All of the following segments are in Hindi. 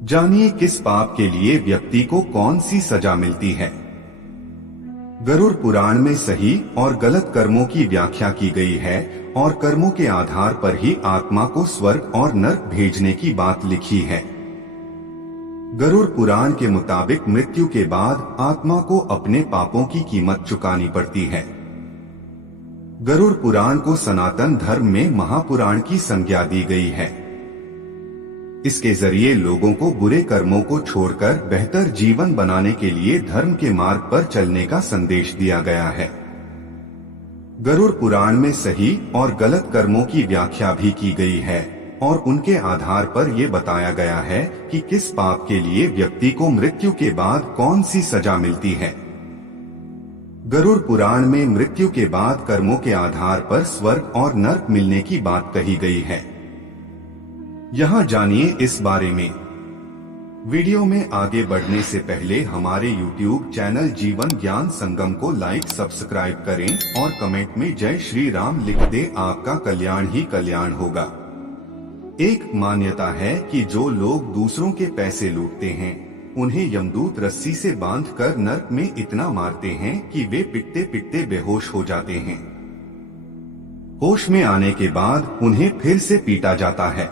जानिए किस पाप के लिए व्यक्ति को कौन सी सजा मिलती है। गरुड़ पुराण में सही और गलत कर्मों की व्याख्या की गई है और कर्मों के आधार पर ही आत्मा को स्वर्ग और नरक भेजने की बात लिखी है। गरुड़ पुराण के मुताबिक मृत्यु के बाद आत्मा को अपने पापों की कीमत चुकानी पड़ती है। गरुड़ पुराण को सनातन धर्म में महापुराण की संज्ञा दी गई है। इसके जरिए लोगों को बुरे कर्मों को छोड़कर बेहतर जीवन बनाने के लिए धर्म के मार्ग पर चलने का संदेश दिया गया है। गरुड़ पुराण में सही और गलत कर्मों की व्याख्या भी की गई है और उनके आधार पर ये बताया गया है कि किस पाप के लिए व्यक्ति को मृत्यु के बाद कौन सी सजा मिलती है। गरुड़ पुराण में मृत्यु के बाद कर्मों के आधार पर स्वर्ग और नरक मिलने की बात कही गई है। यहाँ जानिए इस बारे में। वीडियो में आगे बढ़ने से पहले हमारे YouTube चैनल जीवन ज्ञान संगम को लाइक सब्सक्राइब करें और कमेंट में जय श्री राम लिख दे। आपका कल्याण ही कल्याण होगा। एक मान्यता है कि जो लोग दूसरों के पैसे लूटते हैं उन्हें यमदूत रस्सी से बांधकर नरक में इतना मारते हैं कि वे पिटते पिटते बेहोश हो जाते हैं। होश में आने के बाद उन्हें फिर से पीटा जाता है।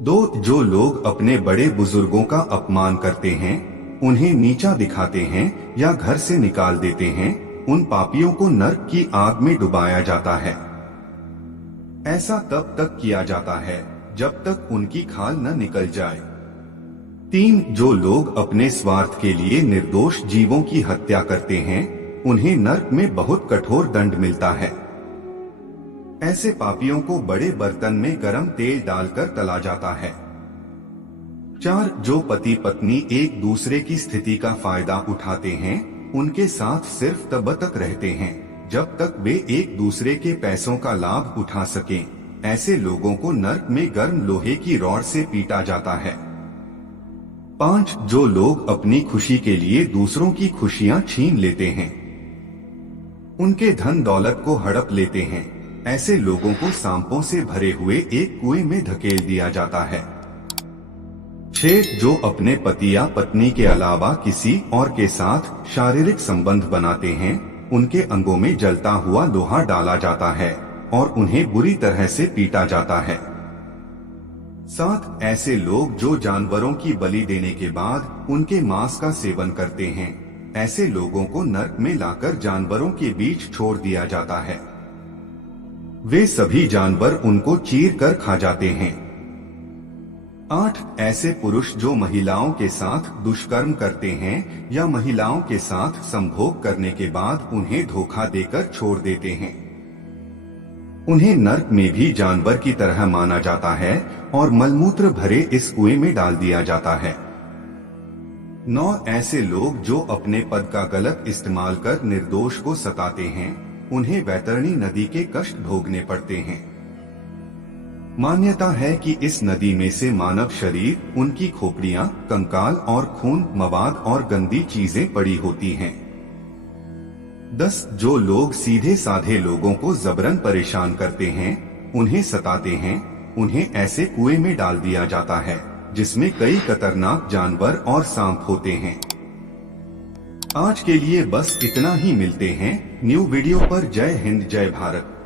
जो लोग अपने बड़े बुजुर्गों का अपमान करते हैं, उन्हें नीचा दिखाते हैं या घर से निकाल देते हैं, उन पापियों को नरक की आग में डुबाया जाता है। ऐसा तब तक किया जाता है जब तक उनकी खाल न निकल जाए। 3 जो लोग अपने स्वार्थ के लिए निर्दोष जीवों की हत्या करते हैं, उन्हें नरक में बहुत कठोर दंड मिलता है। ऐसे पापियों को बड़े बर्तन में गरम तेल डालकर तला जाता है। 4 जो पति पत्नी एक दूसरे की स्थिति का फायदा उठाते हैं, उनके साथ सिर्फ तब तक रहते हैं जब तक वे एक दूसरे के पैसों का लाभ उठा सकें। ऐसे लोगों को नरक में गर्म लोहे की रॉड से पीटा जाता है। 5 जो लोग अपनी खुशी के लिए दूसरों की खुशियां छीन लेते हैं, उनके धन दौलत को हड़प लेते हैं, ऐसे लोगों को सांपों से भरे हुए एक कुएं में धकेल दिया जाता है। 6 जो अपने पति या पत्नी के अलावा किसी और के साथ शारीरिक संबंध बनाते हैं, उनके अंगों में जलता हुआ लोहा डाला जाता है और उन्हें बुरी तरह से पीटा जाता है। 7 ऐसे लोग जो जानवरों की बलि देने के बाद उनके मांस का सेवन करते हैं, ऐसे लोगों को नरक में लाकर जानवरों के बीच छोड़ दिया जाता है। वे सभी जानवर उनको चीर कर खा जाते हैं। 8 ऐसे पुरुष जो महिलाओं के साथ दुष्कर्म करते हैं या महिलाओं के साथ संभोग करने के बाद उन्हें धोखा देकर छोड़ देते हैं, उन्हें नरक में भी जानवर की तरह माना जाता है और मलमूत्र भरे इस कुएं में डाल दिया जाता है। 9 ऐसे लोग जो अपने पद का गलत इस्तेमाल कर निर्दोष को सताते हैं, उन्हें वैतरणी नदी के कष्ट भोगने पड़ते हैं। मान्यता है कि इस नदी में से मानव शरीर, उनकी खोपड़ियां, कंकाल और खून, मवाद और गंदी चीजें पड़ी होती हैं। 10 जो लोग सीधे साधे लोगों को जबरन परेशान करते हैं, उन्हें सताते हैं, उन्हें ऐसे कुएं में डाल दिया जाता है जिसमें कई खतरनाक जानवर और सांप होते हैं। आज के लिए बस इतना ही। मिलते हैं न्यू वीडियो पर। जय हिंद, जय भारत।